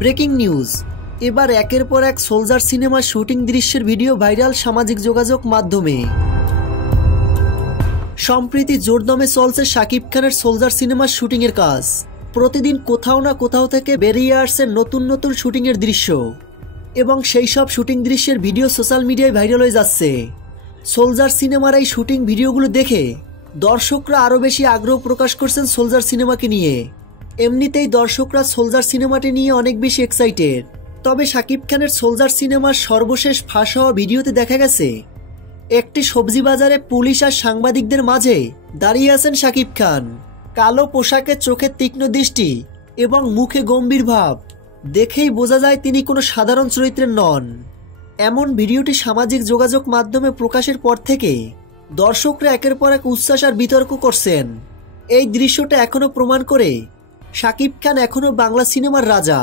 Breaking news, এবার একের পর এক সোলজার সিনেমার শুটিং দৃশ্যের ভিডিও ভাইরাল সামাজিক যোগাযোগ মাধ্যমে। সম্প্রতি জোরদমে চলছে শাকিব খানের সোলজার সিনেমার শুটিংয়ের কাজ। প্রতিদিন কোথাও না কোথাও থেকে বেরিয়ে আসছে নতুন নতুন শুটিংয়ের দৃশ্য এবং সেই সব শুটিং দৃশ্যের ভিডিও সোশ্যাল মিডিয়ায় ভাইরাল হয়ে যাচ্ছে। সোলজার সিনেমার এই শুটিং ভিডিওগুলো দেখে দর্শকরা আরও বেশি আগ্রহ প্রকাশ করছেন সোলজার সিনেমাকে নিয়ে। এমনিতেই দর্শকরা সোলজার সিনেমাটি নিয়ে অনেক বেশি এক্সাইটেড। তবে শাকিব খানের সোলজার সিনেমার সর্বশেষ ফাঁস হওয়া ভিডিওতে দেখা গেছে একটি সবজি বাজারে পুলিশ আর সাংবাদিকদের মাঝে দাঁড়িয়ে আছেন শাকিব খান। কালো পোশাকে চোখে তীক্ষ্ণ দৃষ্টি এবং মুখে গম্ভীর ভাব দেখেই বোঝা যায় তিনি কোনো সাধারণ চরিত্রের নন। এমন ভিডিওটি সামাজিক যোগাযোগ মাধ্যমে প্রকাশের পর থেকে দর্শকরা একের পর এক উচ্ছ্বাস আর বিতর্ক করছেন। এই দৃশ্যটা এখনো প্রমাণ করে শাকিব খান এখনো বাংলা সিনেমার রাজা।